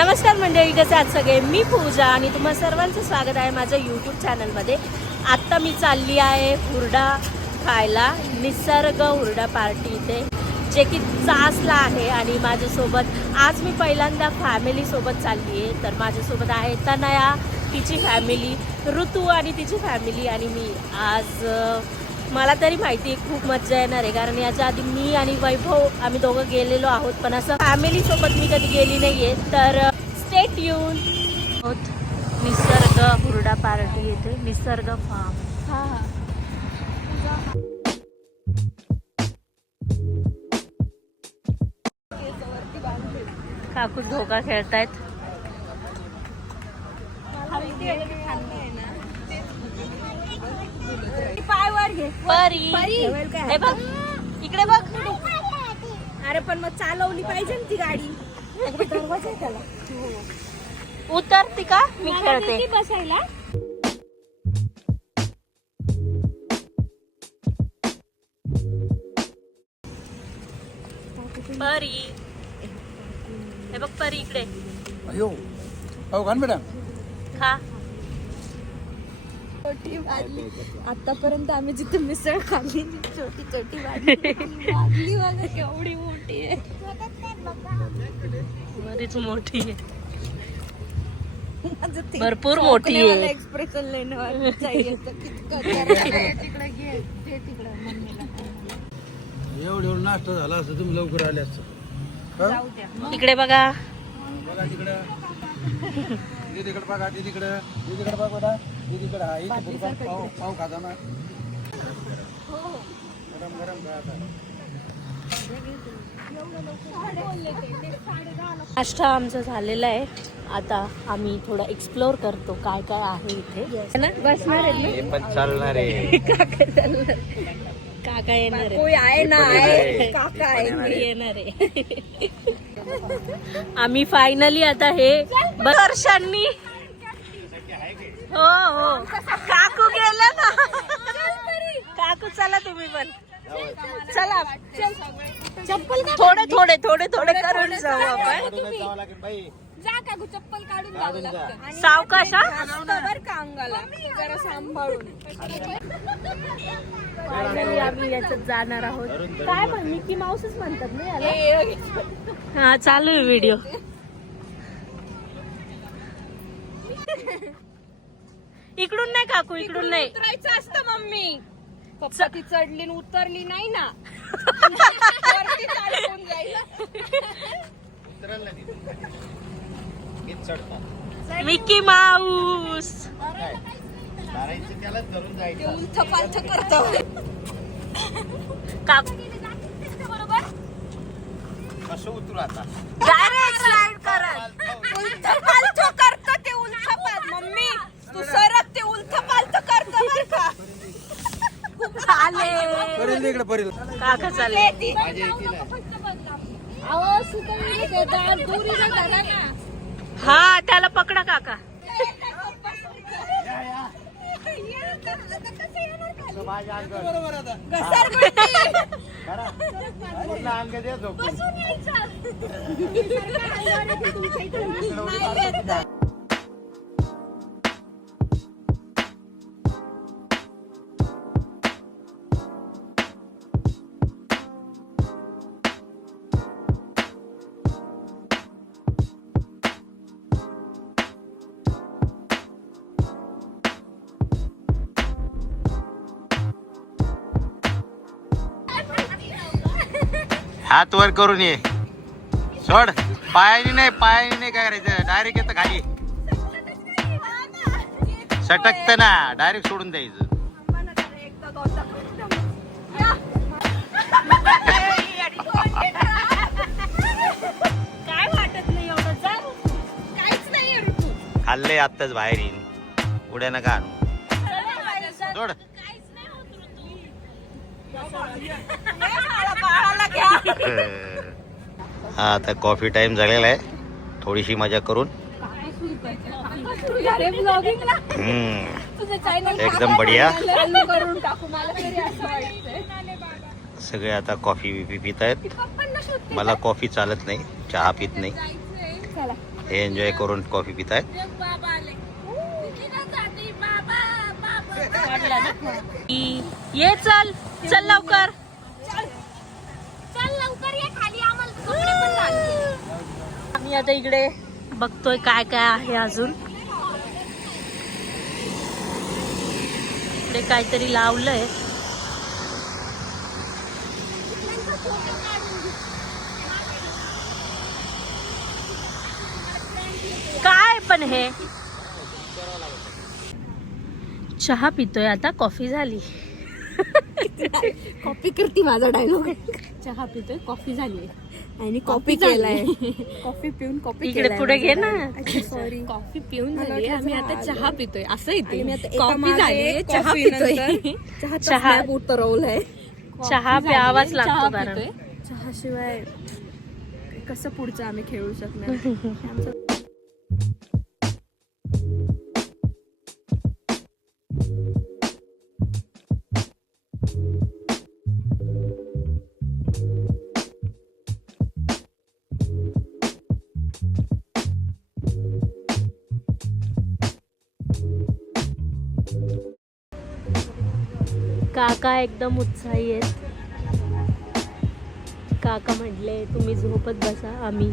नमस्कार मंडळी, कसे आहात सगळे? मी पूजा आणि तुम्हा सर्वांचं स्वागत आहे माझ्या यूट्यूब चॅनलमध्ये. आत्ता मी चालली आहे हुरडा खायला, निसर्ग हुरडा पार्टी इथे, जे की चासला आहे. आणि माझ्यासोबत आज मी पहिल्यांदा फॅमिलीसोबत चालली आहे. तर माझ्यासोबत आहे तनया, तिची फॅमिली, ऋतू आणि तिची फॅमिली आणि मी. आज मला तरी माहिती आहे खूप मजा येणार आहे, कारण याच्या आधी मी आणि वैभव आम्ही दोघं गेलेलो आहोत, पण असं फॅमिलीसोबत मी कधी गेली नाही आहे. तर स्टे ट्यून. निसर्ग हुरडा पार्टी येते, निसर्ग फार्म. काकू धोका खेळतायत. परी हे बघ, इकडे बघ. अरे पण मग चालवली पाहिजे ना ती गाडी. दरवाजा आहे त्याला. उतरती का? मी खेळते. बसायला परी हे बघ, परी इकडे अयो हो का मॅडम. खा. छोटी वाढली. आतापर्यंत आम्ही जिथे मिसळ खाल्ली छोटी छोटी वाढली बघा केवढी मोठी आहे. बरीच मोठी आहे, माझं ते भरपूर मोठी आहे. मला एक्सप्रेशन लेने वाला चाहिए तर तिकडे घे ते तिकडे मम्मीला एवढं नाश्ता झाला असं तुम्ही लवकर आले असतं. जाऊ द्या. इकडे बघा. बघा तिकडं, तिकडे बघा, तिकडे बघा बेटा, तिकडे हा इथे पाव खाता ना. गरम गरम खा आता. नाश्ता आमचा झालेला आहे. आता आम्ही थोडा एक्सप्लोर करतो काय काय आहे इथे. है ना? बसणार आहे हे पण चालणार आहे. काका येणार आहे. कोई आहे ना आहे काका आहे. येणार आहे. आम्ही फायनली आता हे वर्षांनी हो हो काकू गेलं ना. काकू चला तुम्ही पण चला. चप्पल थोडे थोडे थोडे थोडे करून जाऊ आपण. जा काकू चप्पल काढून जावं लागतं. सावकाश हा. बर का अंगाला जरा सांभाळून. फायनली आम्ही याच्यात जाणार आहोत. काय म्हण, मिकी माऊसच म्हणतात ना याला. हा, चालू आहे व्हिडिओ. इकडून नाही काकू, इकडून नाही. उतरायचं असतं मम्मी. पप्पा ती चढली न उतरली नाही ना. वरती चालून जाईल. मिकी माऊस ते उलथ पालथ करत. काकू बरोबर कसं उतरू आता? डायरेक्ट स्लाइड करा. उलथ पालथ करत ते उलथ पालथ. मम्मी तू सरक, ते उलथ पालथ करत बर का. चाले परेल इकडे परेल. काका चाले. हा, त्याला पकडा काका. बरोबर आता. पूर्ण अंग दे झोपून. हात वर करून ये. सोड. पायाने नाही, पायाने नाही. काय करायचं, डायरेक्ट येतं खाली. सटकत ना, डायरेक्ट सोडून द्यायचं. काय वाटत नाही एवढं. जा. काहीच नाही ऋतू. खाल्लंय आत्ताच बाहेर येईन. उड्या नका आणू. सोड. हा, आता कॉफी टाइम झालेला आहे. थोडीशी मजा करून एकदम बढिया. सगळे आता कॉफी पित आहेत. मला कॉफी चालत नाही, चहा पित नाही. हे एन्जॉय करून कॉफी पित आहेत. वाढला ना? ये चल चल लवकर. चल लवकर ये खाली, आम्हाला कपडे पण लागतील. आम्ही आता इकडे बघतोय काय काय आहे अजून. इकडे काहीतरी लावलंय. काय पण हे चहा पितोय आता, कॉफी झाली. कॉपी करती माझा डायलॉग. चहा पितोय, कॉफी झाली आणि कॉपी केलाय. कॉफी पिऊन कॉपी इकडे पुढे घे ना. सॉरी. कॉफी पिऊन मला झाली, वाटलं आम्ही चहा आता चहा आलं. पितोय असं येते. आम्ही आता एका कॉफी मागे झाली, चहा कॉफी पितोय. नंतर चहा चहा उतरवलाय. चहा प्यावाच लागतो कारण चहाशिवाय कसं पुढचं आम्ही खेळू शकणार. आमचं काका एकदम उत्साही आहेत. काका म्हटले तुम्ही झोपत बसा, मी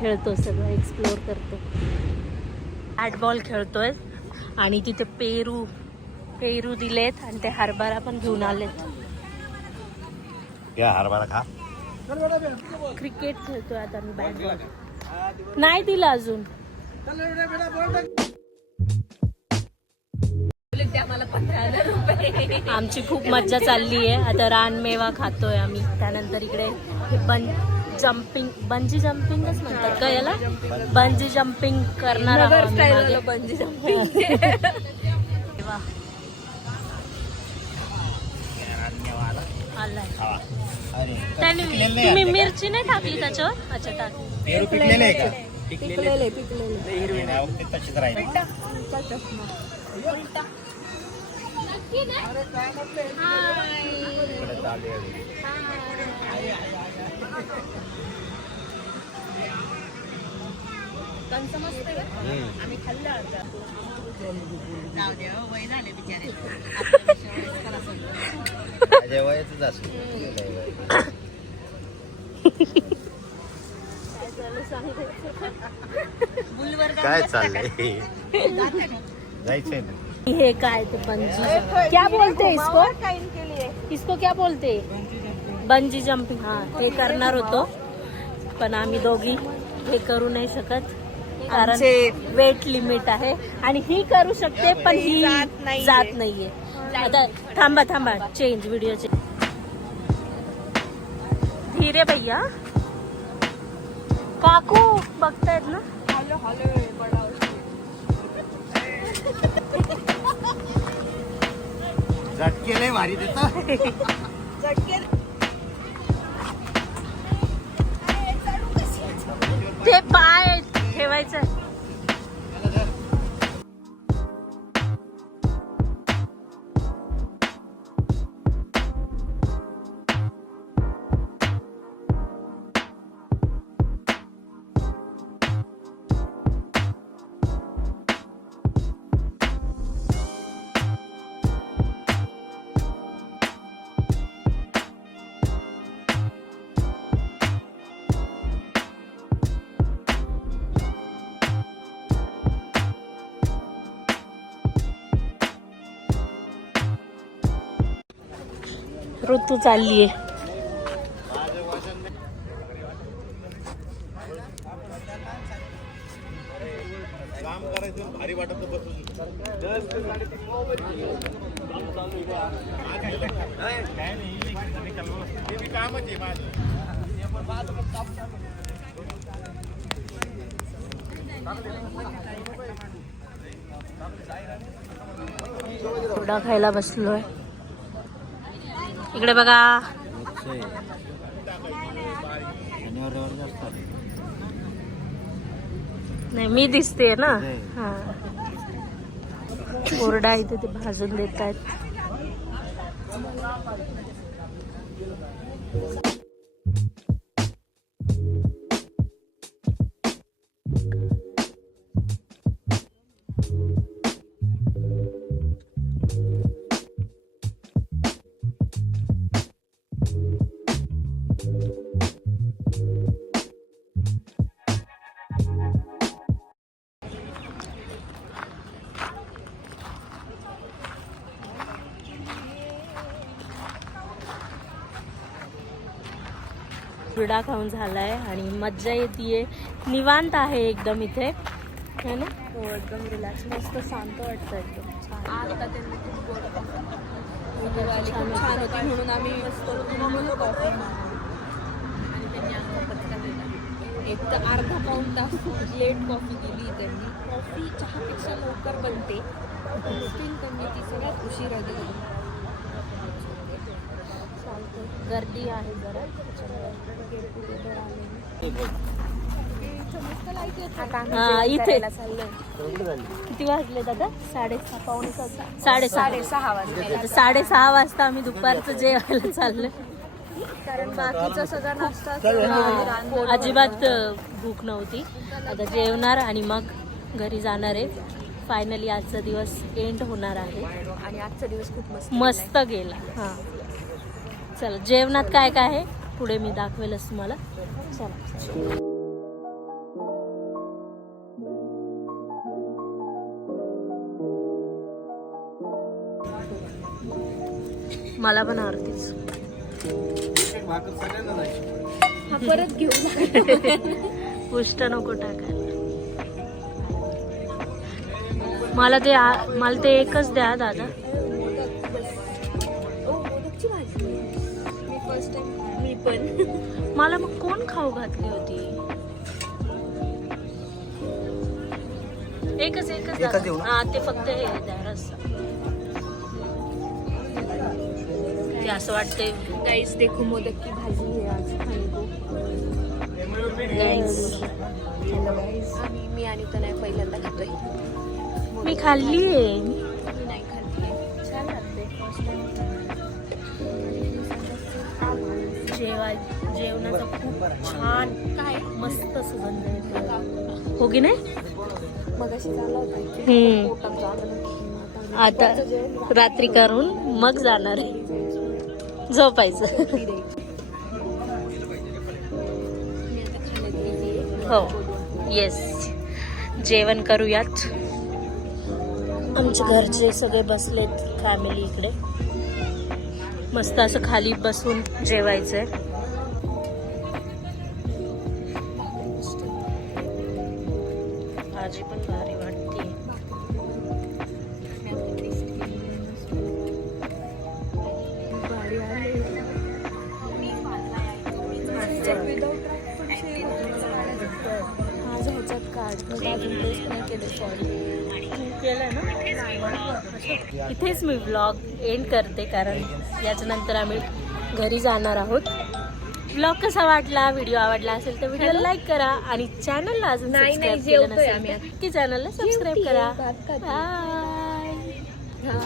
खेळतो, सगळं एक्सप्लोअर करतो. बॅट बॉल खेळतोय आणि तिथे पेरू दिलेत आणि ते हरभरा पण घेऊन आलेत. या हरभरा खा. क्रिकेट खेळतोय आता मी, बॅट बॉल नाही दिलं अजून. आमची खूप मज्जा चालली आहे. आता रानमेवा खातोय आम्ही. त्यानंतर इकडे हे बंजी जम्पिंगच म्हणतात का याला, बंजी जम्पिंग करणार आहोत आम्ही मागे. Bungee jumping. वा. आलाय. त्याने तुम्ही मिरची नाही टाकली त्याच्यावर? अच्छा टाकली. पिकलेले आहे का? पिकलेले. हिरवे नाही, तशीच राहील. आम्ही खाल्लं आता. जेवायचंच असं. काय चाललंय? जायचंय ना. हे काय ते बंजी क्या बोलते इसको क्या बोलते? Bungee jumping. हा, हे करणार होतो पण आम्ही दोघी हे करू नाही शकत कारण वेट लिमिट आहे. आणि ही करू शकते पण ही जात नाहीये. आता थांबा चेंज व्हिडिओ चेंज. धीरे भैया. काकू बघतायत ना. झटके लय भारी देता. ते पाय ठेवायचं. ऋतू चाललीये. काम करायचं भारी वाटत बसून. कामच आहे माझं. थोडा खायला बसलोय. इकडे बघा. नाही मी दिसते ना. हा, कोरडा इथे ते भाजून देत आहेत. हुरडा खाऊन झालाय आणि मज्जा येते, निवांत आहे एकदम इथे है ना. हो एकदम रिलॅक्स, मस्त शांत वाटतं एकदम छान. आता त्यांनी खूप गोड कॉफी छान होती म्हणून आम्ही मस्त कॉफी आणि त्यांनी आमचा पत्ता दिला. एक तर अर्धा पाऊण तास लेट कॉफी दिली त्यांनी. कॉफी चहापेक्षा लवकर बनते पण स्टील त्यांनी ती सगळ्यात उशिरा दिली. चालतं, गर्दी आहे जरा. हा, इथे किती वाजले दादा? 6:30 पावणे 6:30 वाजले. 6:30 वाजता आम्ही दुपारचं जेवायला चाललोय. कारण बाकीचं सगळं नाश्ता अजिबात भूक नव्हती. आता जेवणार आणि मग घरी जाणार आहे. फायनली आजचा दिवस एंड होणार आहे आणि आजचा दिवस खूप मस्त मस्त गेला. हां चला, जेवणात काय काय आहे पुढे मी दाखवेलच तुम्हाला. चला. मला पण आवडतीच. भाकर सगळ्यांना जायची. हा परत घेऊ. पुष्ट नको टाकायला. मला ते एकच द्या दादा. मोदकची भाजी मी फर्स्ट टाइम. मी पण मला मग कोण खाऊ घातली होती? एकच दादा. देऊ ना? हा, ते फक्त हे द्या रस्सा. ते असं वाटते गाइस देखो मोदक की भाजी है आज खाने को. गाईस. हॅलो गाइस, मी आणि तनय पहिल्यांदा खातोय. मी खाल्ली आहे. मी नाही खाल्ली. छान लागते. जेवणाचा खूप छान काय मस्त सुगंध येतो. हो की नाही? मगाशी झाला होता हम्म. पोटात झालं. आता रात्री करून मग जाणार आहे झोपायचं. हो येस, जेवण करूयात. आमचे घरचे सगळे बसलेत, फॅमिली इकडे. मस्त असं खाली बसून जेवायचंय. भाजी पण भारी वाटते. माझ्या ह्याच्यात कार्ड मी अजून टेस्ट नाही केलं. सॉरी. केलं ना. इथेच मी व्लॉग एंड करते, कारण याच्यानंतर आम्ही घरी जाणार आहोत. व्लॉग कसा वाटला, व्हिडिओ आवडला असेल तर व्हिडिओ लाईक करा आणि चॅनलला अजून सबस्क्राईब केलं नसेल की चॅनलला सबस्क्राईब करा. बाय. हा.